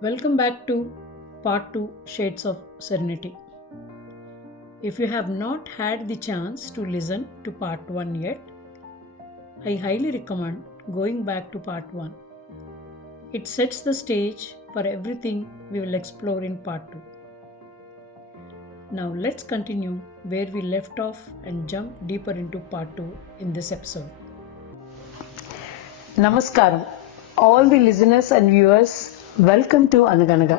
Welcome back to Part 2 Shades of Serenity. If you have not had the chance to listen to Part 1 yet, I highly recommend going back to Part 1. It sets the stage for everything we will explore in Part 2. Now let's continue where we left off and jump deeper into Part 2 in this episode. Namaskaram. All the listeners and viewers, welcome to Anaganaga.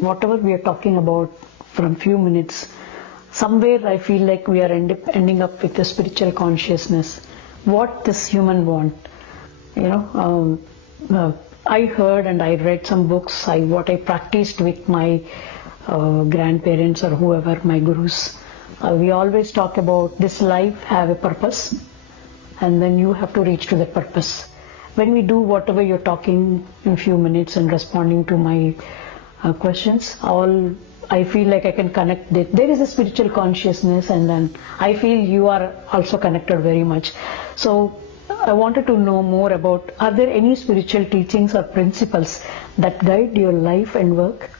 Whatever we are talking about from few minutes, somewhere I feel like we are ending up with the spiritual consciousness. What this human want, I heard and I read some books. What I practiced with my grandparents or whoever, my gurus. We always talk about this life have a purpose, and then you have to reach to that purpose. When we do whatever you're talking in few minutes and responding to my questions, I feel like I can connect it. There is a spiritual consciousness, and then I feel you are also connected very much. So I wanted to know more about, are there any spiritual teachings or principles that guide your life and work?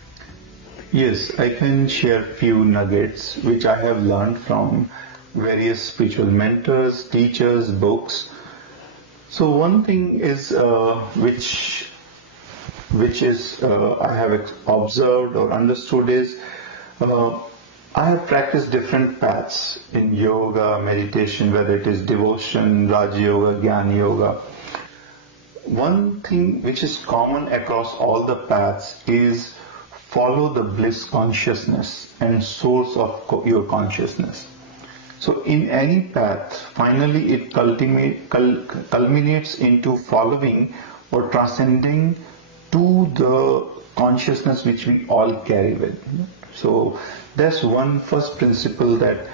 Yes, I can share few nuggets which I have learned from various spiritual mentors, teachers, books. So one thing is which is I have observed or understood is I have practiced different paths in yoga, meditation, whether it is devotion, Raja Yoga, Jnana Yoga. One thing which is common across all the paths is follow the bliss consciousness and source of your consciousness. So in any path, finally it culminates into following or transcending to the consciousness which we all carry with. So that's one first principle, that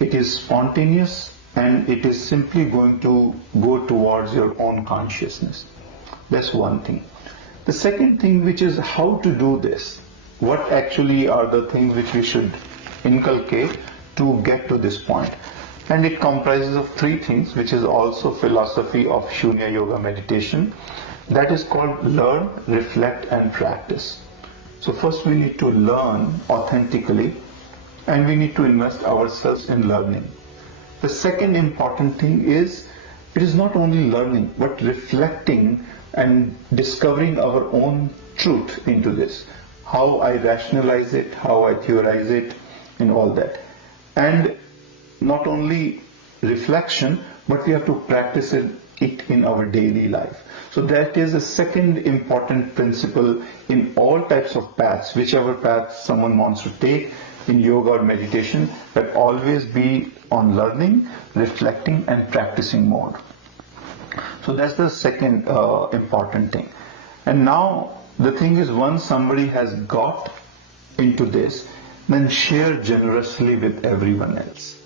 it is spontaneous and it is simply going to go towards your own consciousness. That's one thing. The second thing, which is how to do this. What actually are the things which we should inculcate to get to this point? And it comprises of three things, which is also philosophy of Shunya Yoga meditation. That is called learn, reflect and practice. So first we need to learn authentically, and we need to invest ourselves in learning. The second important thing is, it is not only learning but reflecting and discovering our own truth into this. How I rationalize it, how I theorize it, and all that. And not only reflection, but we have to practice it in our daily life. So that is a second important principle in all types of paths, whichever path someone wants to take in yoga or meditation, that always be on learning, reflecting and practicing mode. So that's the second important thing. And now the thing is, once somebody has got into this, then share generously with everyone else.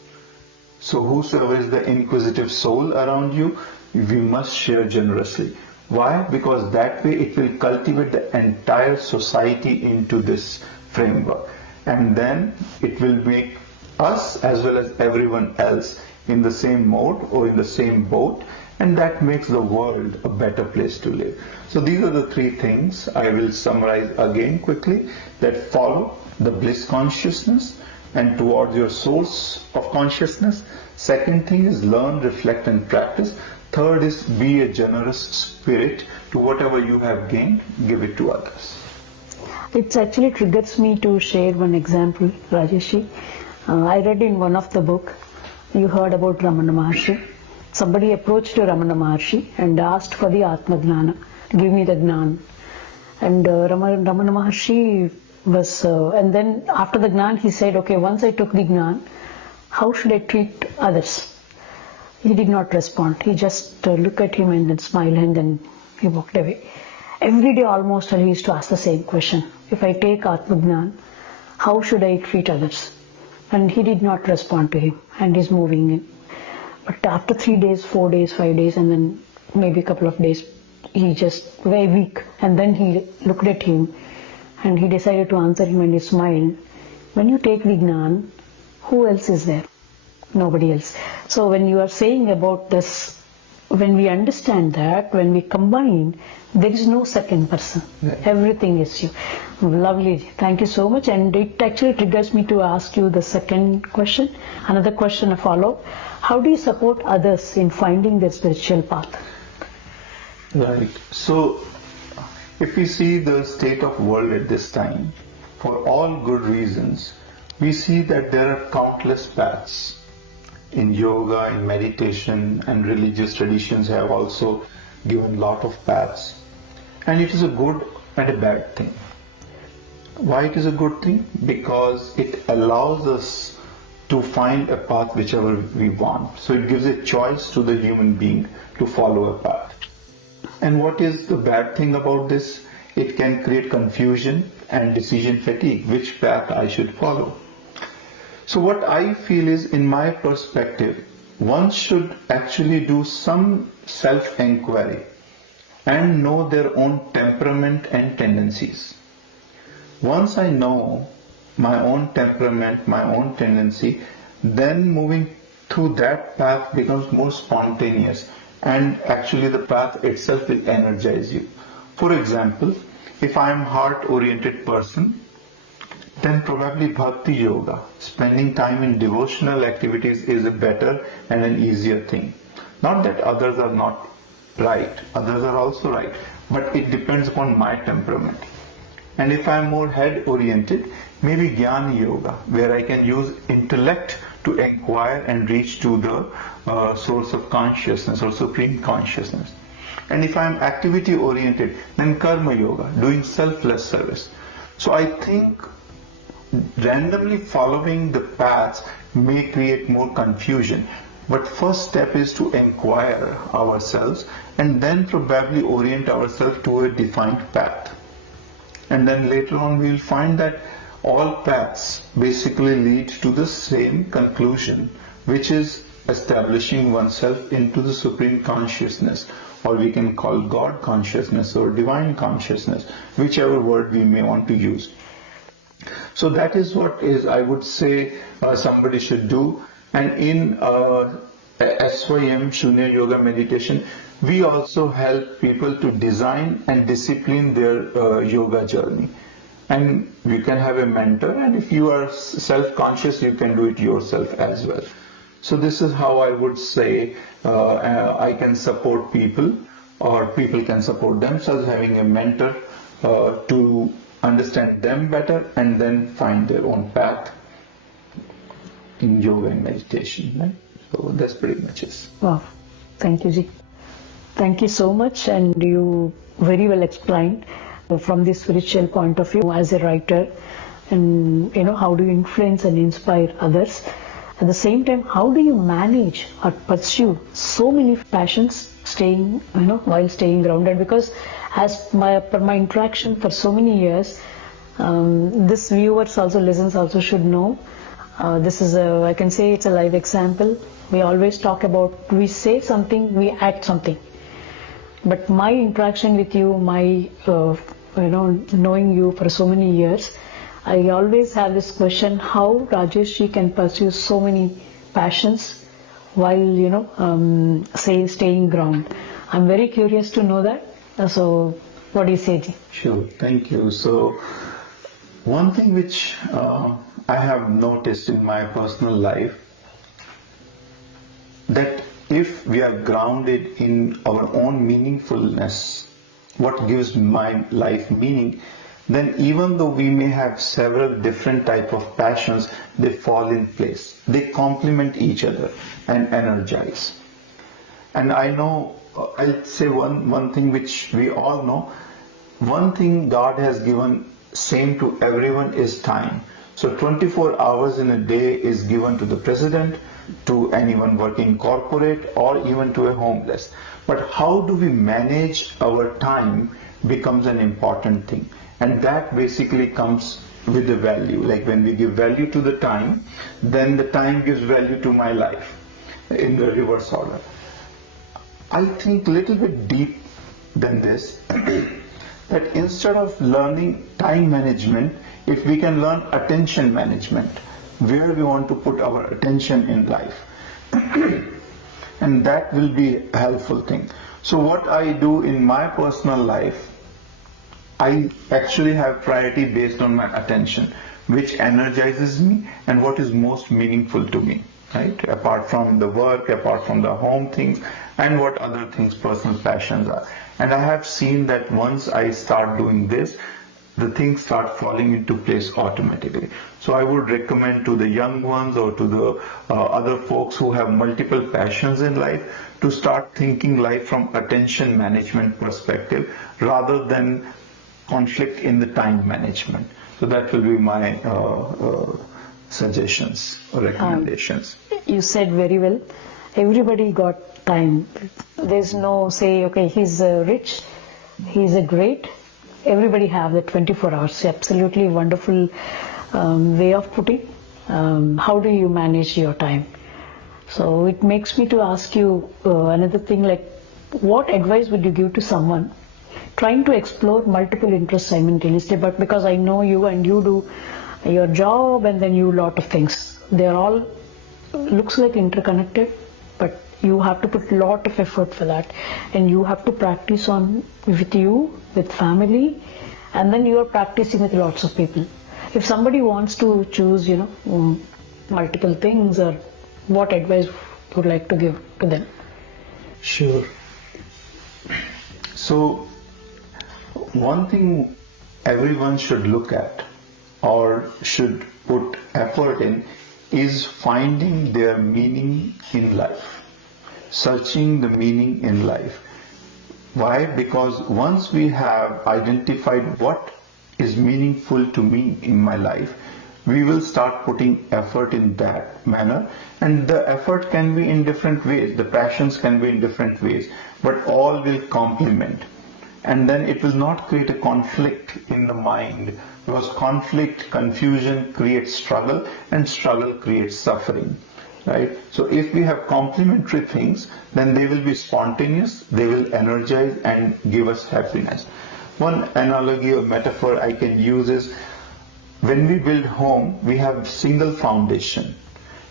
So whosoever is the inquisitive soul around you, we must share generously. Why? Because that way it will cultivate the entire society into this framework. And then it will make us as well as everyone else in the same mode or in the same boat, and that makes the world a better place to live. So these are the three things I will summarize again quickly, that follow the bliss consciousness and towards your source of consciousness. Second thing is learn, reflect and practice. Third is be a generous spirit. To whatever you have gained, give it to others. It actually triggers me to share one example, Rajeshi. I read in one of the book, you heard about Ramana Maharshi. Somebody approached Ramana Maharshi and asked for the Atma Gnana, give me the Gnan. And Ramana Maharshi was, and then after the Gnan he said, okay, once I took the Gnan, how should I treat others? He did not respond. He just looked at him and then smiled, and then he walked away. Every day almost he used to ask the same question. If I take Atma Gnan, how should I treat others? And he did not respond to him, and he's moving in. But after 3 days, 4 days, 5 days, and then maybe a couple of days, he just very weak. And then he looked at him and he decided to answer him, and he smiled. When you take Vignan, who else is there? Nobody else. So when you are saying about this when we understand that, when we combine, there is no second person. Right. Everything is you. Lovely. Thank you so much. And it actually triggers me to ask you the second question. Another question, a follow. How do you support others in finding their spiritual path? Right. So, if we see the state of world at this time, for all good reasons, we see that there are countless paths. In yoga, in meditation, and religious traditions have also given lot of paths. And it is a good and a bad thing. Why it is a good thing? Because it allows us to find a path whichever we want. So it gives a choice to the human being to follow a path. And what is the bad thing about this? It can create confusion and decision fatigue, which path I should follow. So what I feel is, in my perspective, one should actually do some self-inquiry and know their own temperament and tendencies. Once I know my own temperament, my own tendency, then moving through that path becomes more spontaneous, and actually the path itself will energize you. For example, if I am heart-oriented person, then probably bhakti yoga, spending time in devotional activities, is a better and an easier thing. Not that others are not right, others are also right, but it depends upon my temperament. And if I am more head oriented, maybe jnana yoga, where I can use intellect to inquire and reach to the source of consciousness or supreme consciousness. And if I am activity oriented, then karma yoga, doing selfless service. So I think randomly following the paths may create more confusion, but first step is to inquire ourselves and then probably orient ourselves to a defined path. And then later on we will find that all paths basically lead to the same conclusion, which is establishing oneself into the supreme consciousness, or we can call God consciousness or divine consciousness, whichever word we may want to use. So that is what is, I would say, somebody should do. And in SYM, Shunya Yoga Meditation, we also help people to design and discipline their yoga journey. And you can have a mentor, and if you are self-conscious, you can do it yourself as well. So this is how I would say I can support people, or people can support themselves, having a mentor to understand them better and then find their own path in yoga and meditation. Right? So that's pretty much it. Wow. Thank you, Ji. Thank you so much, and you very well explained from the spiritual point of view as a writer, and how do you influence and inspire others. At the same time, how do you manage or pursue so many passions, staying while staying grounded? Because as my interaction for so many years, this viewers also, listens also should know. This is I can say it's a live example. We always talk about, we say something, we act something. But my interaction with you, my knowing you for so many years, I always have this question: how Rajesh can pursue so many passions while staying ground? I'm very curious to know that. So, what do you say, Ji? Sure, thank you. So, one thing which I have noticed in my personal life, that if we are grounded in our own meaningfulness, what gives my life meaning, then even though we may have several different type of passions, they fall in place. They complement each other and energize. And I know, I'll say one thing which we all know. One thing God has given same to everyone is time. So 24 hours in a day is given to the president, to anyone working corporate, or even to a homeless. But how do we manage our time becomes an important thing. And that basically comes with the value. Like when we give value to the time, then the time gives value to my life in the reverse order. I think a little bit deep than this, that instead of learning time management, if we can learn attention management, where we want to put our attention in life. and that will be a helpful thing. So what I do in my personal life, I actually have priority based on my attention, which energizes me and what is most meaningful to me, right? Apart from the work, apart from the home things, and what other things personal passions are. And I have seen that once I start doing this, the things start falling into place automatically. So I would recommend to the young ones or to the other folks who have multiple passions in life to start thinking life from attention management perspective rather than conflict in the time management. So that will be my suggestions or recommendations. You said very well. Everybody got time. There's no say, okay, he's rich, he's a great. Everybody have the 24 hours. Absolutely wonderful way of putting. How do you manage your time? So it makes me to ask you another thing, like what advice would you give to someone trying to explore multiple interests simultaneously? But because I know you and you do your job and then you lot of things, they're all looks like interconnected, but you have to put a lot of effort for that, and you have to practice on with you, with family, and then you are practicing with lots of people. If somebody wants to choose, multiple things, or what advice would you like to give to them? Sure. So one thing everyone should look at or should put effort in is finding their meaning in life, searching the meaning in life. Why? Because once we have identified what is meaningful to me in my life, we will start putting effort in that manner, and the effort can be in different ways, the passions can be in different ways, but all will complement. And then it will not create a conflict in the mind, because conflict, confusion creates struggle, and struggle creates suffering, right? So if we have complementary things, then they will be spontaneous, they will energize and give us happiness. One analogy or metaphor I can use is, when we build home, we have single foundation,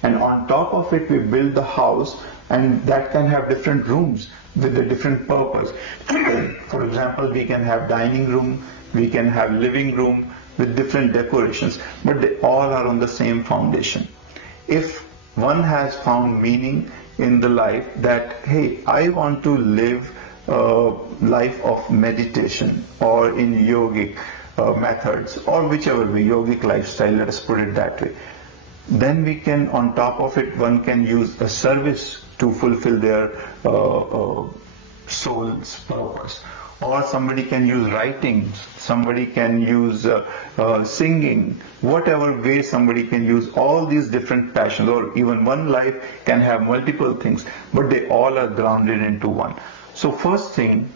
and on top of it we build the house, and that can have different rooms with a different purpose. For example, we can have dining room, we can have living room with different decorations, but they all are on the same foundation. If one has found meaning in the life that, hey, I want to live a life of meditation or in yogic methods, or whichever way, yogic lifestyle, let us put it that way, then we can, on top of it, one can use a service to fulfill their soul's purpose. Or somebody can use writing, somebody can use singing, whatever way somebody can use all these different passions, or even one life can have multiple things, but they all are grounded into one. So first thing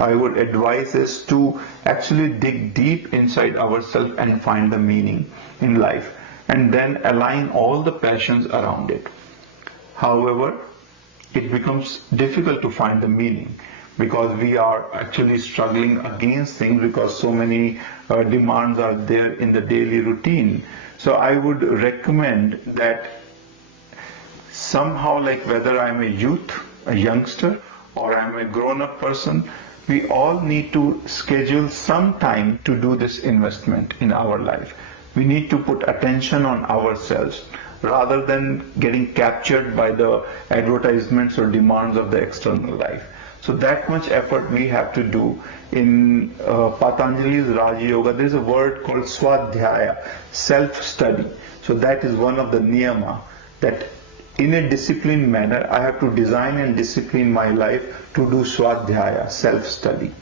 I would advise is to actually dig deep inside ourselves and find the meaning in life, and then align all the passions around it. However, it becomes difficult to find the meaning, because we are actually struggling against things, because so many demands are there in the daily routine. So I would recommend that somehow, like whether I'm a youth, a youngster, or I'm a grown-up person, we all need to schedule some time to do this investment in our life. We need to put attention on ourselves rather than getting captured by the advertisements or demands of the external life. So that much effort we have to do. In Patanjali's Raja Yoga, there is a word called swadhyaya, self-study. So that is one of the niyama, that in a disciplined manner, I have to design and discipline my life to do swadhyaya, self-study.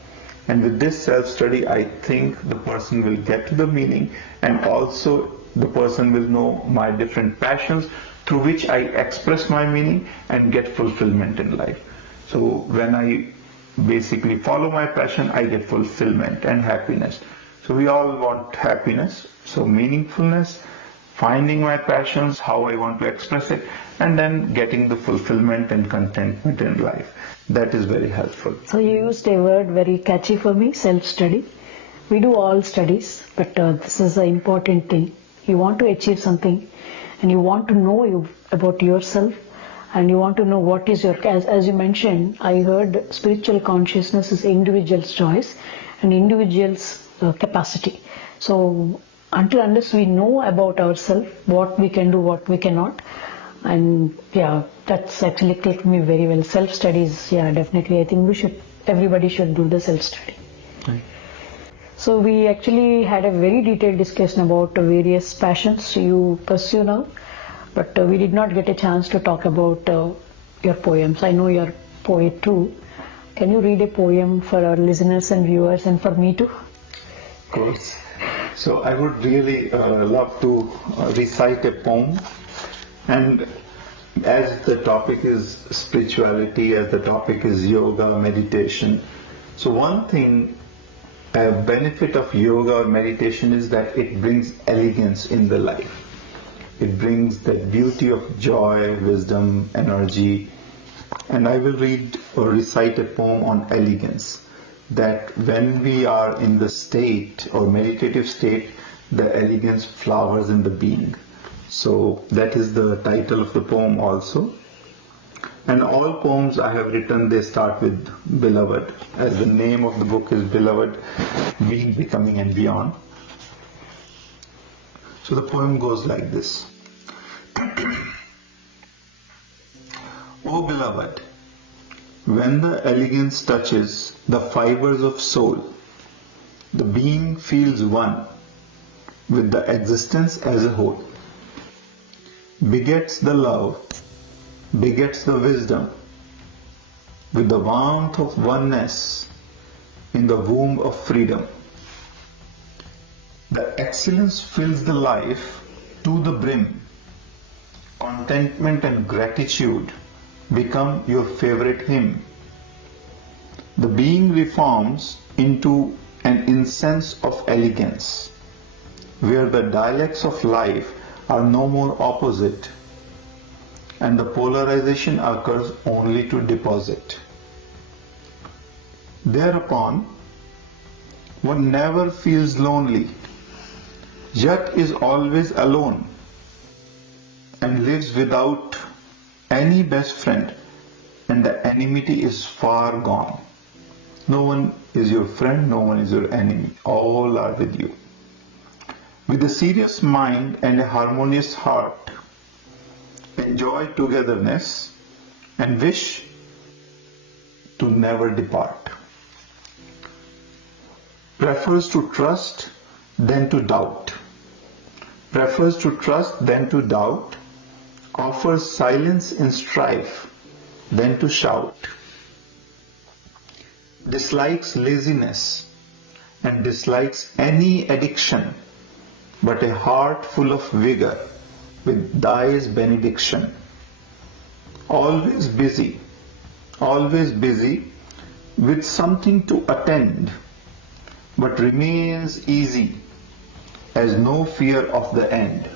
And with this self-study, I think the person will get to the meaning, and also the person will know my different passions through which I express my meaning and get fulfillment in life. So when I basically follow my passion, I get fulfillment and happiness. So we all want happiness, so meaningfulness, finding my passions, how I want to express it, and then getting the fulfillment and contentment in life. That is very helpful. So you used a word very catchy for me, self-study. We do all studies, but this is an important thing. You want to achieve something and you want to know about yourself, and you want to know what is your, as you mentioned, I heard spiritual consciousness is individual's choice and individual's capacity. So unless we know about ourselves, what we can do, what we cannot, and yeah, that's actually clicked me very well. Self-studies, yeah, definitely. I think everybody should do the self-study. Right. So we actually had a very detailed discussion about various passions you pursue now, but we did not get a chance to talk about your poems. I know you're a poet too. Can you read a poem for our listeners and viewers and for me too? Of course. So I would really love to recite a poem. And as the topic is spirituality, as the topic is yoga, meditation, so one thing, a benefit of yoga or meditation is that it brings elegance in the life. It brings the beauty of joy, wisdom, energy. And I will read or recite a poem on elegance, that when we are in the state or meditative state, the elegance flowers in the being. So that is the title of the poem also. And all poems I have written, they start with Beloved, as the name of the book is Beloved, Being, Becoming and Beyond. So the poem goes like this. O beloved, when the elegance touches the fibers of soul, the being feels one with the existence as a whole. Begets the love, begets the wisdom, with the warmth of oneness in the womb of freedom. The excellence fills the life to the brim. Contentment and gratitude become your favorite hymn. The being reforms into an incense of elegance, where the dialects of life are no more opposite, and the polarization occurs only to deposit. Thereupon, one never feels lonely, yet is always alone, and lives without any best friend, and the enmity is far gone. No one is your friend, no one is your enemy, all are with you. With a serious mind and a harmonious heart, enjoy togetherness and wish to never depart. Prefers to trust than to doubt. Prefers to trust than to doubt. Offers silence in strife than to shout. Dislikes laziness and dislikes any addiction, but a heart full of vigor with thy's benediction. Always busy with something to attend, but remains easy as no fear of the end.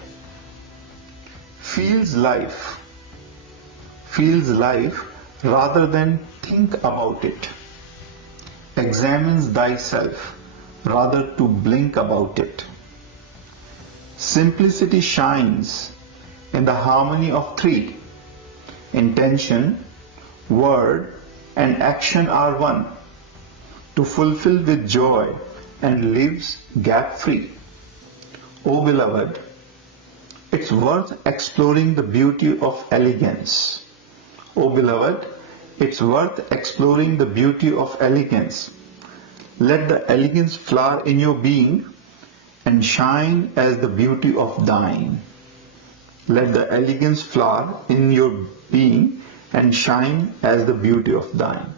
Feels life rather than think about it. Examines thyself rather to blink about it. Simplicity shines in the harmony of three. Intention, word, and action are one, to fulfill with joy and lives gap-free. O beloved, it's worth exploring the beauty of elegance. O beloved, it's worth exploring the beauty of elegance. Let the elegance flower in your being and shine as the beauty of thine. Let the elegance flower in your being and shine as the beauty of thine.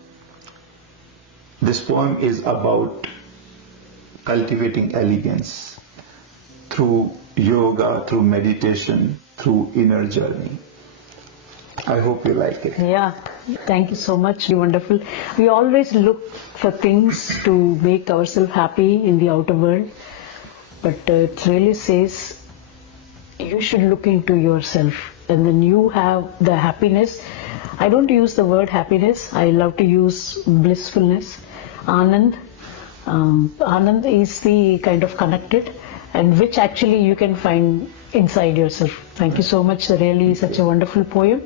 This poem is about cultivating elegance through yoga, through meditation, through inner journey. I hope you like it. Yeah, thank you so much. Wonderful. We always look for things to make ourselves happy in the outer world, but it really says you should look into yourself, and then you have the happiness. I don't use the word happiness. I love to use blissfulness. Anand. Anand is the kind of connected, and which actually you can find inside yourself. Thank you so much. Really such a wonderful poem.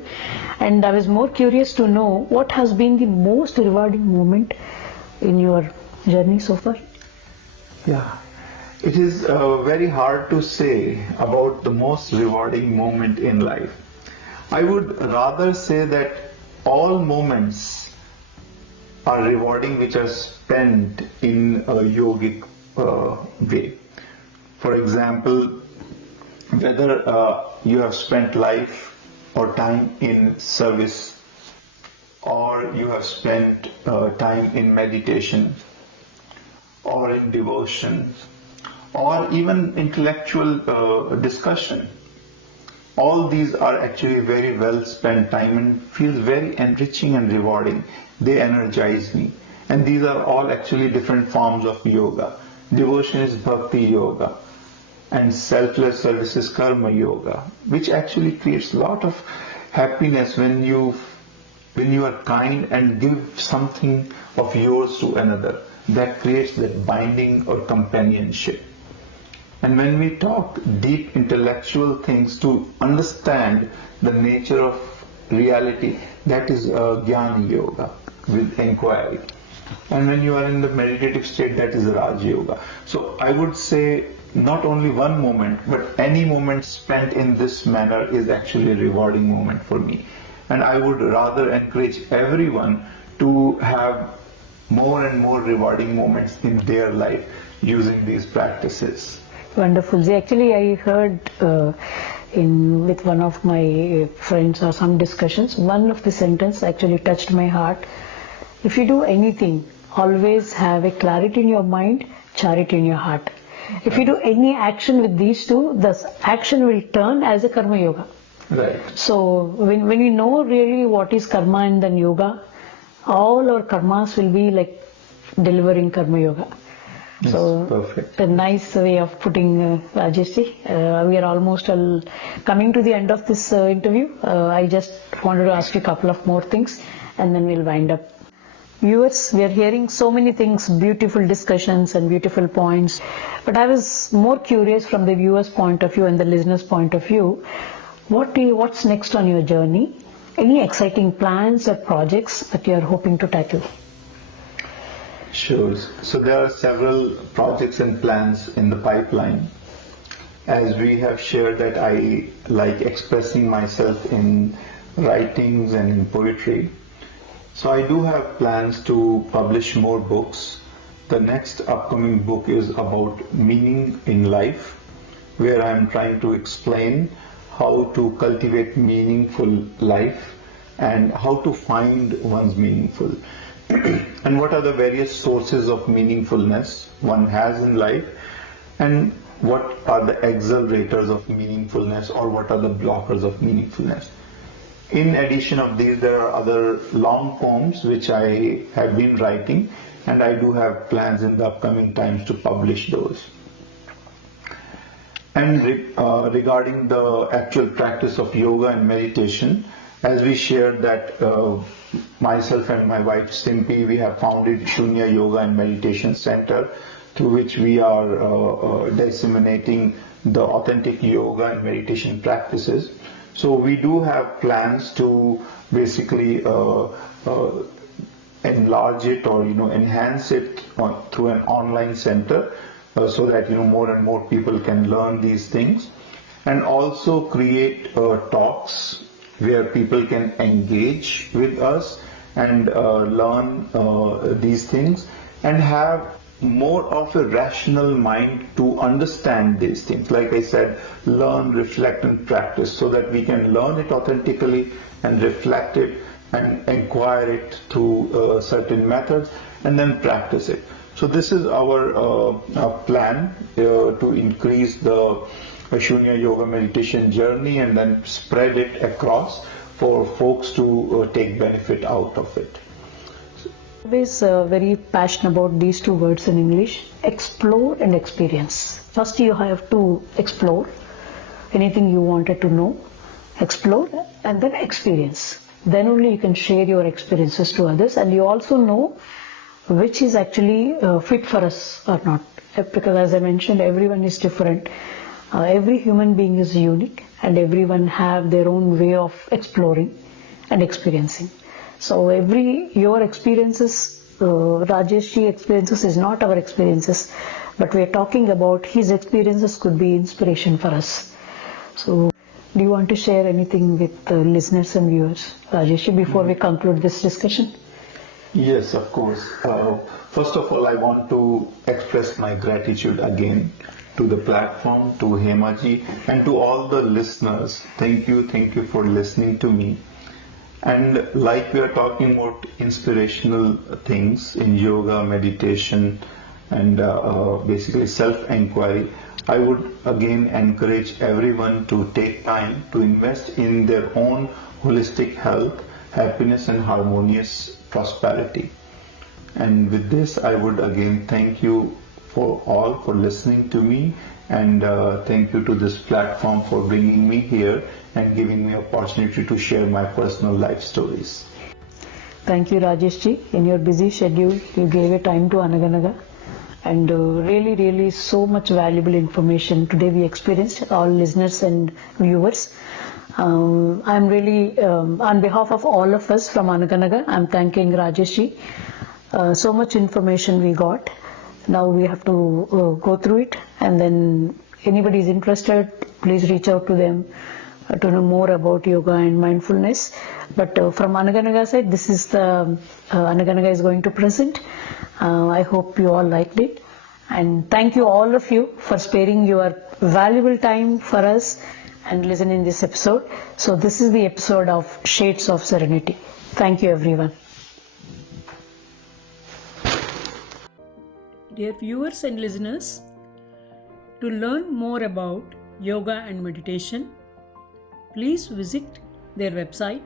And I was more curious to know what has been the most rewarding moment in your journey so far? Yeah, it is very hard to say about the most rewarding moment in life. I would rather say that all moments are rewarding which are spent in a yogic way. For example, whether you have spent life or time in service, or you have spent time in meditation, or in devotion, or even intellectual discussion. All these are actually very well spent time and feels very enriching and rewarding. They energize me. And these are all actually different forms of yoga. Devotion is bhakti yoga, and selfless service is karma yoga, which actually creates a lot of happiness when you are kind and give something of yours to another. That creates that binding or companionship. And when we talk deep intellectual things to understand the nature of reality, that is Jnana Yoga with inquiry. And when you are in the meditative state, that is Raj Yoga. So I would say not only one moment, but any moment spent in this manner is actually a rewarding moment for me. And I would rather encourage everyone to have more and more rewarding moments in their life using these practices. Wonderful. See, actually, I heard with one of my friends or some discussions, one of the sentence actually touched my heart. If you do anything, always have a clarity in your mind, charity in your heart. If you do any action with these two, the action will turn as a karma yoga. Right. So when you know really what is karma and then yoga, all our karmas will be like delivering karma yoga. Yes, So perfect. A nice way of putting Rajeshji. We are almost coming to the end of this interview. I just wanted to ask you a couple of more things and then we'll wind up. Viewers, we are hearing so many things, beautiful discussions and beautiful points. But I was more curious from the viewer's point of view and the listener's point of view. What's next on your journey? Any exciting plans or projects that you are hoping to tackle? Sure. So there are several projects and plans in the pipeline. As we have shared that I like expressing myself in writings and in poetry. So I do have plans to publish more books. The next upcoming book is about meaning in life, where I'm trying to explain how to cultivate meaningful life and how to find one's meaningful. And what are the various sources of meaningfulness one has in life, and what are the accelerators of meaningfulness, or what are the blockers of meaningfulness. In addition of these, there are other long poems which I have been writing, and I do have plans in the upcoming times to publish those. And regarding the actual practice of yoga and meditation, as we shared that myself and my wife Simpi, we have founded Shunya Yoga and Meditation Center, through which we are disseminating the authentic yoga and meditation practices. So we do have plans to basically enlarge it or enhance it through an online center, so that more and more people can learn these things, and also create talks where people can engage with us and learn these things and have more of a rational mind to understand these things. Like I said, learn, reflect and practice, so that we can learn it authentically and reflect it and acquire it through certain methods and then practice it. So this is our plan to increase the Shunya Yoga meditation journey and then spread it across for folks to take benefit out of it. Always very passionate about these two words in English, explore and experience. First you have to explore anything you wanted to know, explore and then experience. Then only you can share your experiences to others, and you also know which is actually fit for us or not. because as I mentioned, everyone is different. Every human being is unique, and everyone have their own way of exploring and experiencing. So your experiences, Rajesh's experiences is not our experiences, but we are talking about his experiences could be inspiration for us. So do you want to share anything with the listeners and viewers, Rajesh, before we conclude this discussion? Yes, of course. First of all, I want to express my gratitude again to the platform, to Hemaji, and to all the listeners. Thank you for listening to me. And like we are talking about inspirational things in yoga, meditation, and basically self-inquiry, I would again encourage everyone to take time to invest in their own holistic health, happiness, and harmonious prosperity. And with this, I would again thank you for listening to me, and thank you to this platform for bringing me here and giving me opportunity to share my personal life stories. Thank you, Rajesh ji. In your busy schedule, you gave a time to Anaganaga, and really so much valuable information today we experienced, all listeners and viewers. I'm really, on behalf of all of us from Anaganaga, I'm thanking Rajesh ji. So much information we got. Now we have to go through it, and then anybody is interested, please reach out to them to know more about yoga and mindfulness. But from Anaganaga side, this is the Anaganaga is going to present. I hope you all liked it, and thank you all of you for sparing your valuable time for us and listening this episode. So this is the episode of Shades of Serenity. Thank you, everyone. Dear viewers and listeners, to learn more about yoga and meditation, please visit their website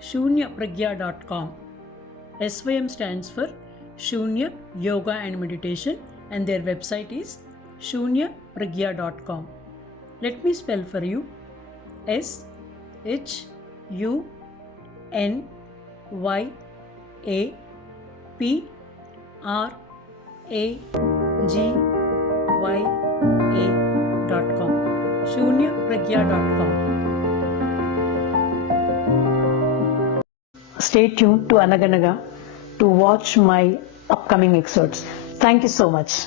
shunyapragya.com. SYM stands for Shunya Yoga and Meditation, and their website is shunyapragya.com. Let me spell for you: SHUNYAPRAGYA.com. shunyapragya.com. Stay tuned to Anaganaga to watch my upcoming episodes. Thank you so much.